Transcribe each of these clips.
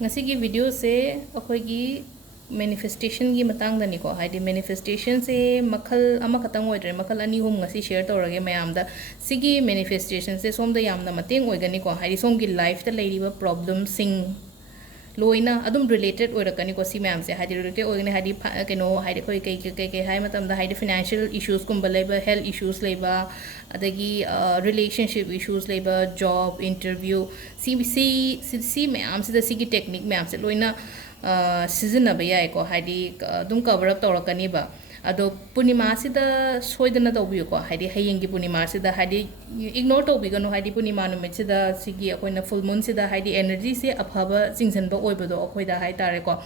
ngasi video se akhoi gi manifestation gi matang da ni ko haidi manifestation se makhal ama khatang oidre makhal ani hum ngasi share torage mayam da sigi manifestation se som da yamna mateng oigani ko haidi som gi life da leiriba problem sing loina adum related oirakani ko si mayam se haidi related oigani haidi keno haidi koi kai hai matam da haidi financial issues kum balaiba health issues leiba adagi relationship issues leiba job interview si mayam se da sigi technique mayam se loina seasonaba yai ko haidi dum cover up torakani ba ado Purnima sida soidana tawbiyo ko haidi hayengi Purnima sida haidi ignore tawbigano haidi Purnima numit sida sigi akoina full moon sida haidi energy se aphaba jingsanba oibado akoida hai tare ko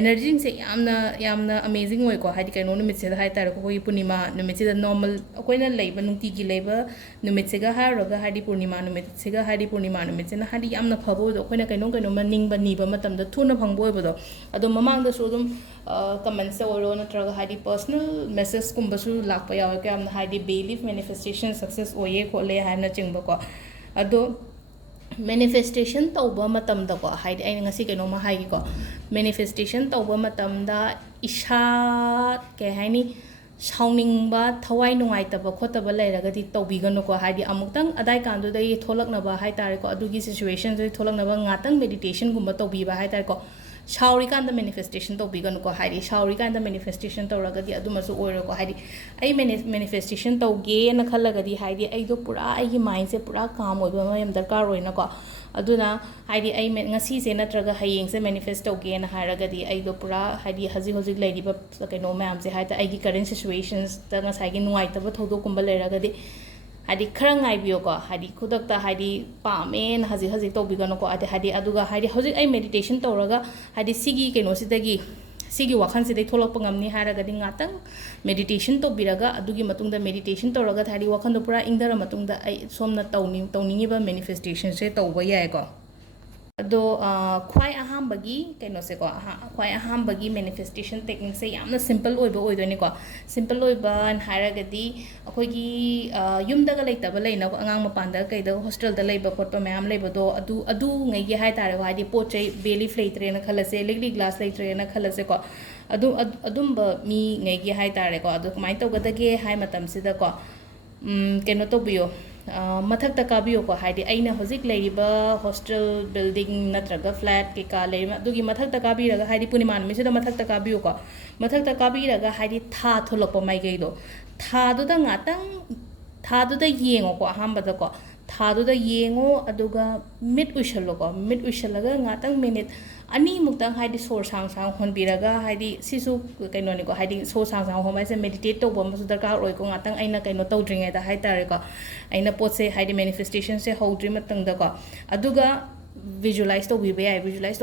energy se yamna amazing oi ko haidi kaino numit sida hai tare ko koi Purnima numit sida normal akoina leiba nungti gi leiba numit sega haroga haidi Purnima numit sega haidi Purnima numit sena haidi yamna phabo do akoina kaino maning ba niba matamda thuna phangbo oibado ado mamang da so dum comment se oro natraga haidi personal message kumbasu lakpa yaw ka amna haidi belief manifestation success oye ko le hana chingba ko ado manifestation tawba matam da ko haidi ai ngasi keno ma haigi ko manifestation tawba matam da isha ke haini shauning ba thawai nungai taba khotaba leiraga di tawbigano ko haidi amuktang adai kandu dai tholakna ba hai tare ko adugi situation dai tholakna ba ngatang meditation gumba tawbi ba hai tare ko shauri kan the manifestation to bigan ko haidi shauri kan the manifestation to ragadi adumasu oiro ko haidi ai manifestation to ge na khalagadi haidi ai do pura ai gi mind se pura calm oiba mayam darkar roina ko aduna haidi ai ngasi se natraga hayeng se manifest to ge na haragadi ai do pura haidi haji hojik laidi ba kaino mayam se haida ai gi current situations ta ngasai gi nuai ta ba thodo kumba leragadi hadi kharang ai bio ko hadi khudak ta hadi pamen haji to bigano ko ade hadi aduga hadi hojik ai meditation toraga hadi sigi keno sidagi sigi wakhan sidai tholok pangamni haraga di ngatang meditation to biraga adugi matungda meditation toraga hadi wakhan do pura ingdara matungda ai somna tawningi ba manifestation se tawba yai ko ado khwai aham bagi kaino se ko khwai aham bagi manifestation technique se yamna simple oiba oidoni ko simple oiba an haragadi akhoi gi yumda ga leita ba leina angang mapanda kai da hostel da leiba khotpa mayam leiba do adu ngai gi hai tare wadi pochai belief leitre na khalase ligli glass leitre na khalase ko adum ba mi ngai gi hai tare ko adu kamai to ga ge hai matam sida ko kaino to biyo mathak ta kabiyo ko haidi aina hojik leiriba hostel building natraga flat ke ka leima dugi mathak ta kabiraga haidi Purnima mi sida mathak ta kabiyo ko mathak ta kabiraga haidi tha tholopo mai geido tha du da ngatang tha du da yengo ko ahamba da ko tha du da yengo aduga mid ushalo ko mid ushalaga ngatang minute ani muktang haidi sor sang honbiraga haidi sisu kaino ni ko haidi so sang homa se meditate to bom su darkar oi ko ngatang aina kaino tawdringa da hai tare ko aina pot se haidi manifestation se hodri matang da ko aduga visualize to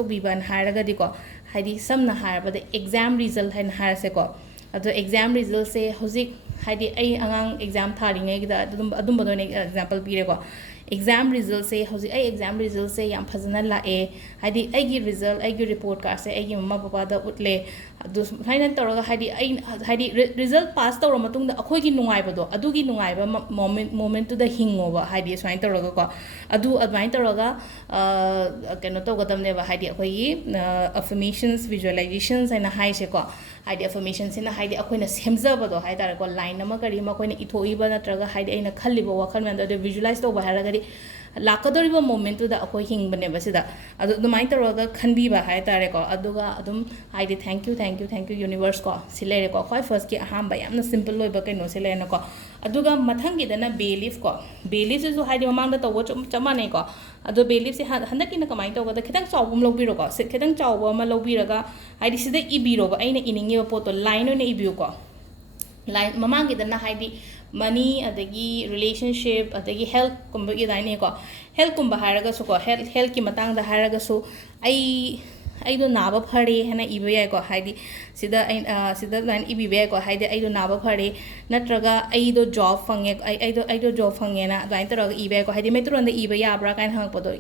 bi ban haraga di ko haidi samna harba da exam result hain har se ko ado exam result se hojik haidi ai angang exam tharingai da adum bodone example pire ko exam result se hojik ai exam result se yam phajana la e haidi ai gi result ai gi report card se ai gi mama papa da utle adu final toroga haidi result pass toro matung da akhoi gi nungai bado adu gi nungai ba moment to da hingoba haidi swine toroga ko adu advine toroga keno to gadam ne ba haidi akhoi gi affirmations visualizations and hai se ko haidi affirmations ina haidi akhoi na semjaba do haidar ko line ama kari ma koi na ithoi ba natraga haidi aina khalliba wakhal man da visualize to ba haraga lakadoriba moment to da akhoi hingbane basida adu dumai toroga khanbi ba hai tare ko aduga adum haidi thank you universe ko silere ko khoi first ki aham ba yamna simple loiba kaino silere na ko aduga mathang gi dana belief se so haidi mamang da to chama nei ko adu belief se handaki na kamai to ga da khitang chawbum lobiro ko khitang chawba ma lobiraga haidi sida ibiro ba aina iningi ba poto line ne ibiu ko line mamang gi dana haidi money adagi relationship adagi health kumba idai ne ko health kumba haraga so ko health ki matang da haraga so ai do naba phare hana ibe yai ko haidi sida line ibe yai ko haidi ai do naba phare natraga ai do job fange ai do job fange na line taraga ibe ko haidi metron da ibe ya bra kan hang podo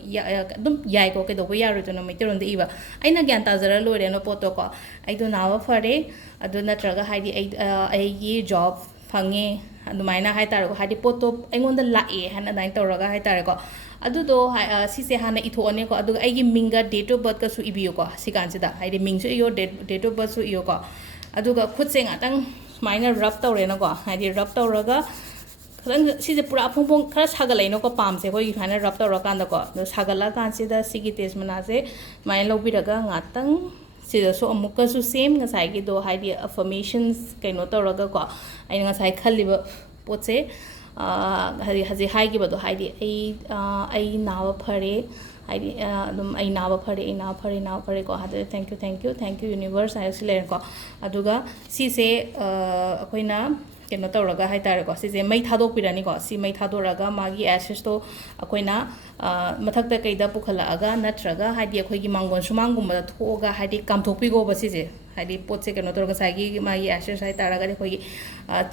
dum yai ko ke do ba yaru to no metron da iba ai na gyan ta zara lore no poto ko ai do naba phare adu natraga haidi ai gi job fange adumaina hai tare ko haidi poto engonda lae hana dain toroga hai tare ko ꯑꯗꯨꯗꯣ ꯁꯤꯁꯦ ꯍꯥꯟꯅ ꯏꯊꯣꯛꯑꯅꯤꯀꯣ ꯑꯗꯨꯒ ꯑꯩꯒꯤ ꯃꯤꯡꯒ date of ꯕꯔꯊꯀꯁꯨ ꯏꯕꯤꯌꯨꯀꯣ ꯁꯤ ꯀꯥꯟꯁꯤꯗ ꯍꯥꯏꯗꯤ ꯃꯤꯡꯁꯨ ꯏꯌꯣ date of ꯕꯔꯊꯁꯨ ꯏꯌꯣꯀꯣ ꯑꯗꯨꯒ ꯈꯨꯠꯁꯦ ꯉꯥꯛꯇꯪ ꯁꯨꯃꯥꯏꯅ ꯔꯕ ꯇꯧꯔꯦꯅꯀꯣ ꯍꯥꯏꯗꯤ ꯔꯕ ꯇꯧꯔꯒ ꯈꯤꯇꯪ ꯁꯤꯁꯦ ꯄꯨꯔꯥ ꯐꯣꯡ ꯐꯣꯡ ꯈꯔ ꯁꯥꯒꯠꯂꯛꯏꯅꯀꯣ ꯄꯥꯝꯁꯦ ꯑꯩꯈꯣꯏꯒꯤ ꯁꯨꯃꯥꯏꯅ ꯔꯕ ꯇꯧꯔꯀꯥꯟꯗꯀꯣ ꯑꯗꯣ ꯁꯥꯒꯠꯂꯛꯑꯀꯥꯟꯁꯤꯗ ꯁꯤꯒꯤ ꯇꯦꯖꯃꯅꯥꯁꯦ ꯁꯨꯃꯥꯏꯅ ꯂꯧꯕꯤꯔꯒ ꯉꯥꯛꯇꯪ ꯁꯤꯗꯁꯨ ꯑꯃꯨꯛꯀꯁꯨ ꯁꯦꯝ ꯉꯁꯥꯏꯒꯤꯗꯣ ꯍꯥꯏꯗꯤ ꯑꯐꯔꯃꯦꯁꯟꯁ ꯀꯩꯅꯣ ꯇꯧꯔꯒꯀꯣ ꯑꯩꯅ ꯉꯁꯥꯏ ꯈꯜꯂꯤꯕ ꯄꯣꯠꯁꯦ ꯍꯧꯖꯤꯛ ꯍꯥꯏꯈꯤꯕꯗꯣ ꯍꯥꯏꯗꯤ ꯑꯩ ꯅꯥꯕ ꯐꯔꯦ ꯍꯥꯏꯗꯤ ꯑꯗꯨꯝ ꯑꯩ ꯅꯥꯕ ꯐꯔꯦ ꯑꯩ ꯅꯥꯕ ꯐꯔꯦ ꯅꯥꯕ ꯐꯔꯦꯀꯣ ꯑꯗꯨꯗ ꯊꯦꯡꯛ ꯌꯨ ꯌꯨꯅꯤꯚꯔꯁ ꯍꯥꯏꯔꯁꯤ ꯂꯩꯔꯦꯀꯣ ꯑꯗꯨꯒ ꯁꯤꯁꯦ ꯑꯩꯈꯣꯏꯅ ꯀꯩꯅꯣ ꯇꯧꯔꯒ ꯍꯥꯏꯇꯥꯔꯦꯀꯣ ꯁꯤꯁꯦ ꯃꯩ ꯊꯥꯗꯣꯛꯄꯤꯔꯅꯤꯀꯣ ꯁꯤ ꯃꯩ ꯊꯥꯗꯣꯛꯑꯒ ꯃꯥꯒꯤ ꯑꯦꯁꯦꯁꯇꯣ ꯑꯩꯈꯣꯏꯅ ꯃꯊꯛꯇ ꯀꯩꯗ ꯄꯨꯈꯠꯂꯛꯑꯒ ꯅꯠꯇ꯭ꯔꯒ ꯍꯥꯏꯗꯤ ꯑꯩꯈꯣꯏꯒꯤ ꯃꯥꯡꯒꯣꯟ ꯁꯨꯃꯥꯡꯒꯨꯝꯕꯗ ꯊꯣꯛꯑꯒ ꯍꯥꯏꯗꯤ ꯀꯥꯝꯊꯣꯛꯄꯤꯈꯣꯕ ꯁꯤꯁꯦ ꯍꯥꯏꯗꯤ ꯄꯣꯠꯁꯦ ꯀꯩꯅꯣ ꯇꯧꯔꯒ ꯉꯁꯥꯏꯒꯤ ꯃꯥꯒꯤ ꯑꯦꯁꯦꯁ ꯍꯥꯏꯇꯥꯔꯒꯗꯤ ꯑꯩꯈꯣꯏꯒꯤ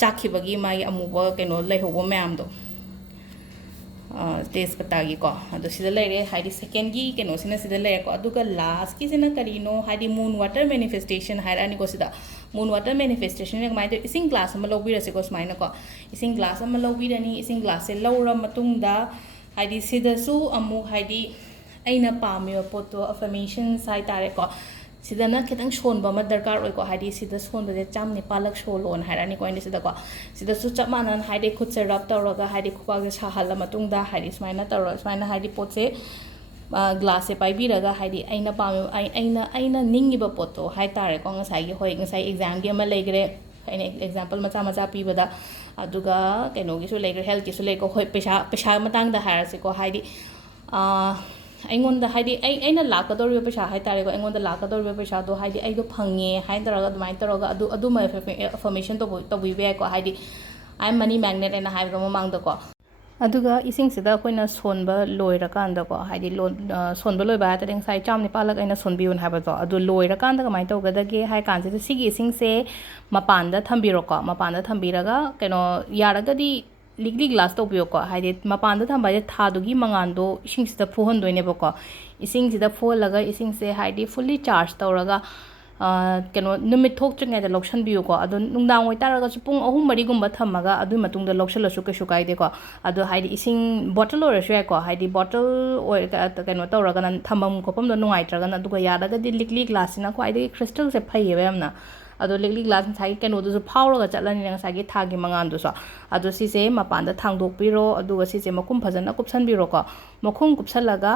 ꯆꯥꯛꯈꯤꯕꯒꯤ ꯃꯥꯒꯤ ꯑꯃꯨꯕ ꯀꯩꯅꯣ ꯂꯩꯍꯧꯕ ꯃꯌꯥꯝꯗꯣ ꯇꯦꯖꯄꯇꯥꯒꯤꯀꯣ ꯑꯗꯣ ꯁꯤꯗ ꯂꯩꯔꯦ ꯍꯥꯏꯗꯤ ꯁꯦꯀꯦꯟꯒꯤ ꯀꯩꯅꯣꯁꯤꯅ ꯁꯤꯗ ꯂꯩꯔꯦꯀꯣ ꯑꯗꯨꯒ ꯂꯥꯁꯀꯤꯁꯤꯅ ꯀꯔꯤꯅꯣ ꯍꯥꯏꯗꯤ ꯃꯨꯟ ꯋꯥꯇꯔ ꯃꯦꯅꯤꯐꯦꯁꯇꯦꯁꯟ ꯍꯥꯏꯔꯛꯑꯅꯤꯀꯣ ꯁꯤꯗ ꯃꯨꯟ ꯋꯥꯇꯔ ꯃꯦꯅꯤꯐꯦꯁꯇꯦꯁꯟꯅ ꯀꯃꯥꯏꯅ ꯇꯧꯋꯤ ꯏꯁꯤꯡ ꯒ꯭ꯂꯥꯁ ꯑꯃ ꯂꯧꯕꯤꯔꯁꯤꯀꯣ ꯁꯨꯃꯥꯏꯅꯀꯣ ꯏꯁꯤꯡ ꯒ꯭ꯂꯥꯁ ꯑꯃ ꯂꯧꯕꯤꯔꯅꯤ ꯏꯁꯤꯡ ꯒ꯭ꯂꯥꯁꯁꯦ ꯂꯧꯔ ꯃꯇꯨꯡꯗ ꯍꯥꯏꯗꯤ ꯁꯤꯗꯁꯨ ꯑꯃꯨꯛ ꯍꯥꯏꯗꯤ ꯑꯩꯅ ꯄꯥꯝꯃꯤꯕ ꯄꯣꯠꯇꯣ ꯑꯐꯔꯃꯦꯁꯟꯁ ꯍꯥꯏꯇꯥꯔꯦꯀꯣ ꯁꯤꯗꯅ ꯈꯤꯇꯪ ꯁꯣꯟꯕ ꯑꯃ ꯗꯔꯀꯥꯔ ꯑꯣꯏꯀꯣ ꯍꯥꯏꯗꯤ ꯁꯤꯗ ꯁꯣꯟꯕꯁꯦ 19 ꯁꯣꯜꯂꯣꯅ ꯍꯥꯏꯔꯛꯑꯅꯤꯀꯣ ꯑꯩꯅ ꯁꯤꯗꯀꯣ ꯁꯤꯗꯁꯨ ꯆꯞ ꯃꯥꯟꯅꯅ ꯍꯥꯏꯗꯤ ꯈꯨꯠꯁꯦ ꯔꯕ ꯇꯧꯔꯒ ꯍꯥꯏꯗꯤ ꯈꯨꯄꯥꯛꯁꯦ ꯁꯥꯍꯜꯂ ꯃꯇꯨꯡꯗ ꯍꯥꯏꯗꯤ ꯁꯨꯃꯥꯏꯅ ꯇꯧꯔꯒ ꯁꯨꯃꯥꯏꯅ ꯍꯥꯏꯗꯤ ꯄꯣꯠꯁꯦ ꯒ꯭ꯂꯥꯁꯁꯦ ꯄꯥꯏꯕꯤꯔꯒ ꯍꯥꯏꯗꯤ ꯑꯩꯅ ꯄꯥꯝꯃꯤꯕ ꯑꯩꯅ ꯅꯤꯡꯉꯤꯕ ꯄꯣꯠꯇꯣ ꯍꯥꯏꯇꯥꯔꯦꯀꯣ ꯉꯁꯥꯏꯒꯤ ꯍꯣꯏ ꯉꯁꯥꯏ ꯑꯦꯛꯖꯥꯝꯒꯤ ꯑꯃ ꯂꯩꯈ꯭ꯔꯦ ꯑꯩꯅ ꯑꯦꯛꯖꯥꯝꯄꯜ ꯃꯆꯥ ꯃꯆꯥ ꯄꯤꯕꯗ ꯑꯗꯨꯒ ꯀꯩꯅꯣꯒꯤꯁꯨ ꯂꯩꯈ꯭ꯔꯦ ꯍꯦꯜꯊꯀꯤꯁꯨ ꯂꯩꯀꯣ ꯍꯣꯏ ꯄꯩꯁꯥ ꯃꯇꯥꯡꯗ ꯍꯥꯏꯔꯁꯤꯀꯣ ꯍꯥꯏꯗꯤ ꯑꯩꯉꯣꯟꯗ ꯍꯥꯏꯗꯤ ꯑꯩꯅ ꯂꯥꯛꯀꯗꯧꯔꯤꯕ ꯄꯩꯁꯥ ꯍꯥꯏꯇꯥꯔꯦꯀꯣ ꯑꯩꯉꯣꯟꯗ ꯂꯥꯛꯀꯗꯧꯔꯤꯕ ꯄꯩꯁꯥꯗꯣ ꯍꯥꯏꯗꯤ ꯑꯩꯗꯣ ꯐꯪꯉꯦ ꯍꯥꯏꯅ ꯑꯗꯨꯃꯥꯏꯅ ꯇꯧꯔꯒ ꯑꯗꯨꯃ ꯑꯐꯔꯃꯦꯁꯟ ꯇꯧꯕꯤꯕ ꯌꯥꯏꯀꯣ ꯍꯥꯏꯗꯤ ꯑꯥꯏ ꯑꯦꯝ ꯃꯅꯤ ꯃꯦꯒꯅꯦꯠ ꯍꯥꯏꯅ ꯍꯥꯏꯕꯗꯣ ꯃꯃꯥꯡꯗꯀꯣ ꯑꯗꯨꯒ ꯏꯁꯤꯡꯁꯤꯗ ꯑꯩꯈꯣꯏꯅ ꯁꯣꯟꯕ ꯂꯣꯏꯔꯀꯥꯟꯗꯀꯣ ꯍꯥꯏꯗꯤ ꯁꯣꯟꯕ ꯂꯣꯏꯕ ꯍꯥꯏꯇꯥꯔꯗꯤ ꯉꯁꯥꯏ 19 ꯑꯩꯅ ꯁꯣꯟꯕꯤꯌꯨꯅ ꯍꯥꯏꯕꯗꯣ ꯑꯗꯨ ꯂꯣꯏꯔꯀꯥꯟꯗ ꯀꯃꯥꯏꯅ ꯇꯧꯒꯗꯒꯦ ꯍꯥꯏ ꯀꯥꯟꯁꯤꯗ ꯁꯤꯒꯤ ꯏꯁꯤꯡꯁꯦ ꯃꯄꯥꯟꯗ ꯊꯝꯕꯤꯔꯣꯀꯣ ꯃꯄꯥꯟꯗ ꯊꯝꯕꯤꯔꯒ ꯀꯩꯅꯣ ꯌꯥꯔꯒꯗꯤ ꯂꯤꯛꯂꯤ ꯒ꯭ꯂꯥꯁ ꯇꯧꯕꯤꯌꯣꯀꯣ ꯍꯥꯏꯗꯤ ꯃꯄꯥꯟꯗ ꯊꯝꯕ ꯍꯥꯏꯁꯦ ꯊꯥꯗꯨꯒꯤ ꯃꯉꯥꯟꯗꯣ ꯏꯁꯤꯡꯁꯤꯗ ꯐꯨꯍꯟꯗꯣꯏꯅꯦꯕꯀꯣ ꯏꯁꯤꯡꯁꯤꯗ ꯐꯨꯍꯜꯂꯒ ꯏꯁꯤꯡꯁꯦ ꯍꯥꯏꯗꯤ ꯐꯨꯜꯂꯤ ꯆꯥꯔꯖ ꯇꯧꯔꯒ ꯀꯩꯅꯣ ꯅꯨꯃꯤꯠ ꯊꯣꯛꯇ꯭ꯔꯤꯉꯩꯗ ꯂꯧꯁꯟꯕꯤꯌꯨꯀꯣ ꯑꯗꯣ ꯅꯨꯡꯗꯥꯡ ꯑꯣꯏꯇꯥꯔꯒꯁꯨ ꯄꯨꯡ 3-4 ꯊꯝꯃꯒ ꯑꯗꯨꯒꯤ ꯃꯇꯨꯡꯗ ꯂꯧꯁꯜꯂꯁꯨ ꯀꯩꯁꯨ ꯀꯥꯏꯗꯦꯀꯣ ꯑꯗꯣ ꯍꯥꯏꯗꯤ ꯏꯁꯤꯡ ꯕꯣꯇꯜ ꯑꯣꯏꯔꯁꯨ ꯌꯥꯏꯀꯣ ꯍꯥꯏꯗꯤ ꯕꯣꯇꯜ ꯀꯩꯅꯣ ꯇꯧꯔꯒꯅ ꯊꯝꯐꯝ ꯈꯣꯠꯐꯝꯗꯣ ꯅꯨꯡꯉꯥꯏꯇ꯭ꯔꯒꯅ ꯑꯗꯨꯒ ꯌꯥꯔꯒꯗꯤ ꯂꯤꯛꯂꯤ ꯒ꯭ꯂꯥꯁꯁꯤꯅ ꯈ꯭ꯋꯥꯏꯗꯒꯤ ꯈ꯭ꯔꯤꯁꯇꯜꯁꯦ ꯐꯩꯌꯦꯕ ꯌꯥꯝꯅ ꯑꯗꯣ ꯂꯤꯛꯂꯤ ꯒ꯭ꯂꯥꯁ ꯉꯁꯥꯏꯒꯤ ꯀꯩꯅꯣꯗꯨꯁꯨ ꯐꯥꯎꯔꯒ ꯆꯠꯂꯅꯤꯅ ꯉꯁꯥꯏꯒꯤ ꯊꯥꯒꯤ ꯃꯉꯥꯟꯗꯨꯁꯨ ꯑꯗꯣ ꯁꯤꯁꯦ ꯃꯄꯥꯟꯗ ꯊꯥꯡꯗꯣꯛꯄꯤꯔꯣ ꯑꯗꯨꯒ ꯁꯤꯁꯦ ꯃꯈꯨꯝ ꯐꯖꯅ ꯀꯨꯞꯁꯟꯕꯤꯔꯣꯀꯣ ꯃꯈꯨꯝ ꯀꯨꯞꯁꯜꯂꯒ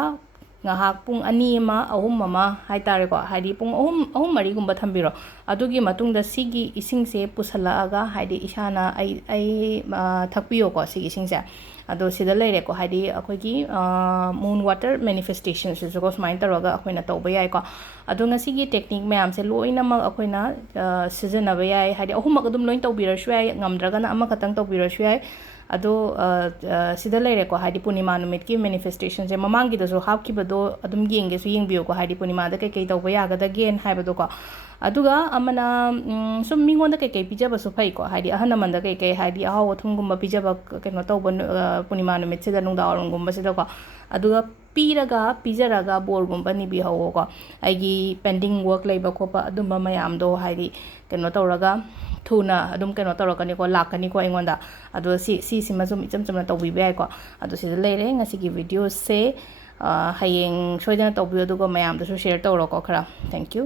ꯉꯥꯏꯍꯥꯛ ꯄꯨꯡ 2 ꯑꯃ 3 ꯑꯃ ꯍꯥꯏꯇꯥꯔꯦꯀꯣ ꯍꯥꯏꯗꯤ ꯄꯨꯡ 3-4 ꯊꯝꯕꯤꯔꯣ ꯑꯗꯨꯒꯤ ꯃꯇꯨꯡꯗ ꯁꯤꯒꯤ ꯏꯁꯤꯡꯁꯦ ꯄꯨꯁꯜꯂꯛꯑꯒ ꯍꯥꯏꯗꯤ ꯏꯁꯥꯅ ꯑꯩ ꯊꯛꯄꯤꯌꯣꯀꯣ ꯁꯤꯒꯤ ꯏꯁꯤꯡꯁꯦ ꯑꯗꯣ ꯁꯤꯗ ꯂꯩꯔꯦꯀꯣ ꯍꯥꯏꯗꯤ ꯑꯩꯈꯣꯏꯒꯤ ꯃꯨꯟ ꯋꯥꯇꯔ ꯃꯦꯅꯤꯐꯦꯁꯇꯦꯁꯟꯁꯤꯁꯨꯀꯣ ꯁꯨꯃꯥꯏꯅ ꯇꯧꯔꯒ ꯑꯩꯈꯣꯏꯅ ꯇꯧꯕ ꯌꯥꯏꯀꯣ ꯑꯗꯣ ꯉꯁꯤꯒꯤ ꯇꯦꯛꯅꯤꯛ ꯃꯌꯥꯝꯁꯦ ꯂꯣꯏꯅꯃꯛ ꯑꯩꯈꯣꯏꯅ ꯁꯤꯖꯤꯟꯅꯕ ꯌꯥꯏ ꯍꯥꯏꯗꯤ ꯑꯍꯨꯝꯃꯛ ꯑꯗꯨꯝ ꯂꯣꯏ ꯇꯧꯕꯤꯔꯁꯨ ꯌꯥꯏ ꯉꯝꯗ꯭ꯔꯒꯅ ꯑꯃꯈꯛꯇꯪ ꯇꯧꯕꯤꯔꯁꯨ ꯌꯥꯏ ꯑꯗꯣ ꯁꯤꯗ ꯂꯩꯔꯦꯀꯣ ꯍꯥꯏꯗꯤ ꯄꯨꯔꯅꯤꯃꯥ ꯅꯨꯃꯤꯠꯀꯤ ꯃꯦꯅꯤꯐꯦꯁꯇꯦꯁꯟꯁꯦ ꯃꯃꯥꯡꯒꯤꯗꯁꯨ ꯍꯥꯞꯈꯤꯕꯗꯣ ꯑꯗꯨꯝ ꯌꯦꯡꯒꯦꯁꯨ ꯌꯦꯡꯕꯤꯌꯨꯀꯣ ꯍꯥꯏꯗꯤ ꯄꯨꯔꯅꯤꯃꯥꯗ ꯀꯩꯀꯩ ꯇꯧꯕ ꯌꯥꯒꯗꯒꯦꯅ ꯍꯥꯏꯕꯗꯣꯀꯣ ꯑꯗꯨꯒ ꯑꯃꯅ ꯁꯨꯝ ꯃꯤꯉꯣꯟꯗ ꯀꯩꯀꯩ ꯄꯤꯖꯕꯁꯨ ꯐꯩꯀꯣ ꯍꯥꯏꯗꯤ ꯑꯍꯜ ꯂꯃꯟꯗ ꯀꯩꯀꯩ ꯍꯥꯏꯗꯤ ꯑꯍꯥꯎ ꯑꯊꯨꯝꯒꯨꯝꯕ ꯄꯤꯖꯕ ꯀꯩꯅꯣ ꯇꯧꯕ ꯄꯨꯔꯅꯤꯃꯥ ꯅꯨꯃꯤꯠꯁꯤꯗ ꯅꯨꯡꯗꯥꯡꯋꯥꯏꯔꯝꯒꯨꯝꯕꯁꯤꯗꯀꯣ ꯑꯗꯨꯒ ꯄꯤꯖꯔꯒ ꯕꯣꯔꯒꯨꯝꯕ ꯅꯤꯕꯤꯍꯧꯋꯣꯀꯣ ꯑꯩꯒꯤ ꯄꯦꯟꯗꯤꯡ ꯋꯔꯛ ꯂꯩꯕ ꯈꯣꯠꯄ ꯑꯗꯨꯝꯕ ꯃꯌꯥꯝꯗꯣ ꯍꯥꯏꯗꯤ ꯀꯩꯅꯣ ꯇꯧꯔꯒ ꯊꯨꯅ ꯑꯗꯨꯝ ꯀꯩꯅꯣ ꯇꯧꯔꯛꯀꯅꯤꯀꯣ ꯂꯥꯛꯀꯅꯤꯀꯣ ꯑꯩꯉꯣꯟꯗ ꯑꯗꯣ ꯁꯤꯁꯤꯃ ꯁꯨꯝ ꯏꯆꯝ ꯆꯝꯅ ꯇꯧꯕꯤꯕ ꯌꯥꯏꯀꯣ ꯑꯗꯣ ꯁꯤꯗ ꯂꯩꯔꯦ ꯉꯁꯤꯒꯤ ꯚꯤꯗꯤꯑꯣꯁꯦ ꯍꯌꯦꯡ ꯁꯣꯏꯗꯅ ꯇꯧꯕꯤꯌꯨ ꯑꯗꯨꯒ ꯃꯌꯥꯝꯗꯁꯨ ꯁꯦꯌꯔ ꯇꯧꯔꯣꯀꯣ ꯈꯔ ꯊꯦꯡꯛ ꯌꯨ